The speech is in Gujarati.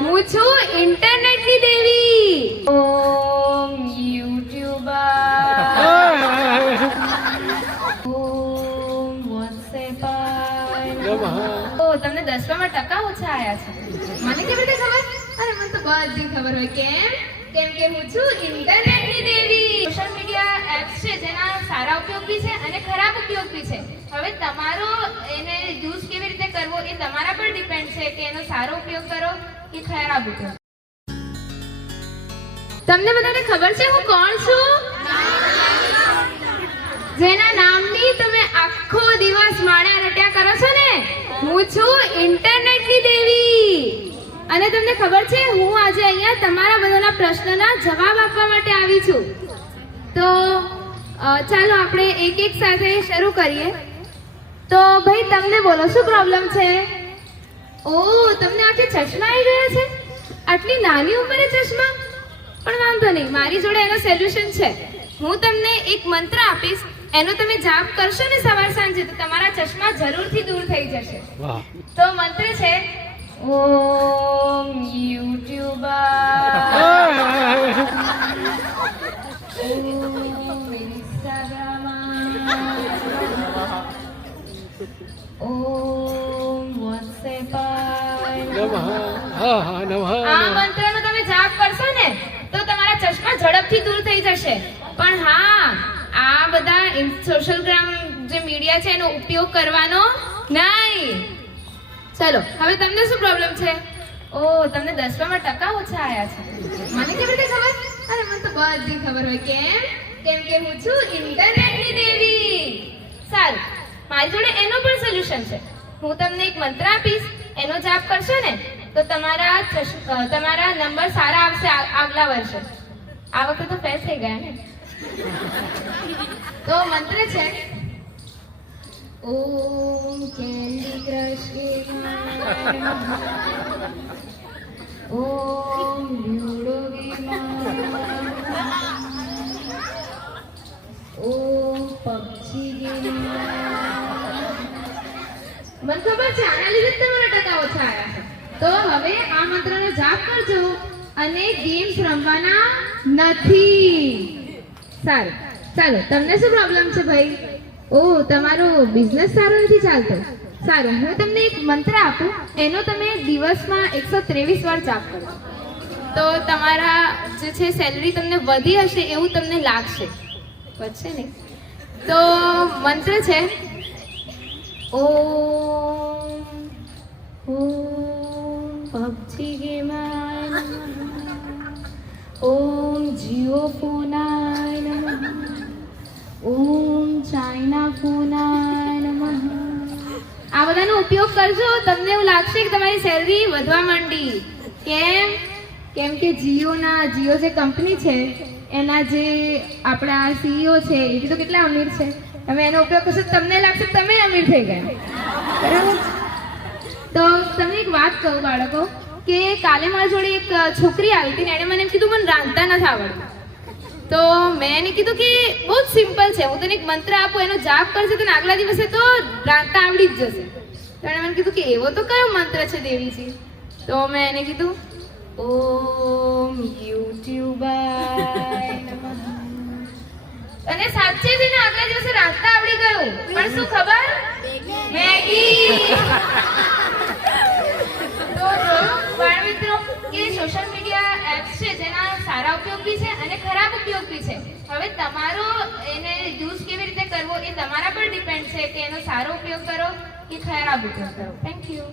હું છું ઇન્ટરનેટની દેવી. ઓમ યુટ્યુબર, ઓમ વોટ્સએપર. ઓ તમને 10માં ટકા ઓછા આયા છે. મને કેવી રીતે ખબર? અરે મને તો બધી ખબર હોય. કેમ કે હું છું ઇન્ટરનેટની દેવી. સોશિયલ મીડિયા એપ્સ છે જેના સારા ઉપયોગ બી છે અને ખરાબ ઉપયોગ બી છે. હવે તમારો એને યુઝ કેવી રીતે કરવો એ તમારા પર ડિપેન્ડ છે કે એનો સારો ઉપયોગ કરો કે ખરાબ ઉપયોગ. તમને બધાને ખબર છે હું કોણ છું? જેના નામની તમે આખો દિવસ માળા રટ્યા કરો છો ને, હું છું ઇન્ટરનેટની દેવી. અને તમને ખબર છે હું આજે અહીંયા તમારા બધાના પ્રશ્નના જવાબ આપવા માટે આવી છું. તો ચાલો આપણે એક સાથે શરૂ કરીએ. તો ભાઈ તમને બોલો શું પ્રોબ્લેમ છે? ઓહ, તમને આખે ચશ્મા આવી ગયા છે? આટલી નાની ઉંમરે ચશ્મા? પણ વાંધો નહીં, મારી જોડે એનો સોલ્યુશન છે. હું તમને એક મંત્ર આપીશ, એનો તમે જાપ કરશો ને સવાર સાંજે તો તમારા ચશ્મા જરૂરથી દૂર થઈ જશે. તો મંત્ર છે ઓમ યુટ્યુબર, ઓમ ઇન્સ્ટાગ્રામ, ઓમ વોટ્સએપર. આ મંત્રનો તમે જાપ કરશો ને તો તમારા ચશ્મા ઝડપથી દૂર થઈ જશે. પણ હા, આ બધા સોશિયલ જે મીડિયા છે એનો ઉપયોગ કરવાનો નહીં. ચલો, હવે તમને શું પ્રોબ્લેમ છે? ઓહ, તમને 10માં ટકા ઓછા આયા છે. મને કેવી રીતે ખબર? અરે મને તો બધી ખબર હોય. કેમ કે હું છું ઇન્ટરનેટની દેવી. સારું, મારી જોડે એનો પણ સોલ્યુશન છે. હું તમને એક મંત્ર આપીશ, એનો જાપ કરશો ને તો તમારા નંબર સારા આવશે આગલા વર્ષે. આ વખતે તો ફેલ થઈ ગયા ને. તો મંત્ર છે ઓમ કેન્ડી ક્રશ ગેમર, ઓમ લ્યુડો ગેમર, ઓમ પબજી ગેમર. મને ખબર છે આના લીધે તમારા ટકા ઓછા આવ્યા છે. તો હવે આ મંત્રનો જાપ કરજો અને ગેમ્સ રમવાના નથી. સારું, ચાલો, તમને શું પ્રોબ્લેમ છે ભાઈ? ઓહ, તમારો બિઝનેસ સારો નથી ચાલતો. સારું, હું તમને એક મંત્ર આપું, એનો તમે દિવસમાં 123 વાર જાપ કરો તો તમારા જે છે સેલરી તમને વધી હશે એવું તમને લાગશે. વધશે નહીં. તો મંત્ર છે ઓમ પબજી ગેમર, ઓમ જીઓ ફોનાય નમઃ, ઓમ ચાઇના ફોનાય નમઃ. આ બધાનો ઉપયોગ કરજો, તમને એવું લાગશે કે તમારી સેલરી વધવા માંડી. કેમ કે જીઓ જે કંપની છે એના જે આપણા સીઈઓ છે એ તો કેટલા અમીર છે. તમે એનો ઉપયોગ કરશો તમને લાગશે તમે અમીર થઈ ગયા. બરાબર? તો તમને એક વાત કહું બાળકો, કે કાલે મારી જોડે એક છોકરી આવી હતી ને એણે મને એમ કીધું મને રાંધતા નથી આવડતું. તો મેં એને કીધું કે બહુ જ સિમ્પલ છે, હું તને એક મંત્ર આપું, એનો જાપ કરશે તો આગલા દિવસે તો રાંધતા આવડી જ જશે. તો એણે મને કીધું કે એવો તો કયો મંત્ર છે દેવીજી? તો મેં એને કીધું ઓમ યુટ્યુબર નમઃ. અને સાચે જ એને આગલા દિવસે રાંધતા આવડી ગયું. પણ શું ખબર? મેગી. તો બાળમિત્રો, કે સોશિયલ મીડિયા એપ્સ છે જેના સારા ઉપયોગ બી છે અને ખરાબ ઉપયોગ બી છે. હવે તમારો એને યુઝ કેવી રીતે કરવો એ તમારા પર ડિપેન્ડ છે કે એનો સારો ઉપયોગ કરો કે ખરાબ ઉપયોગ કરો. Thank you.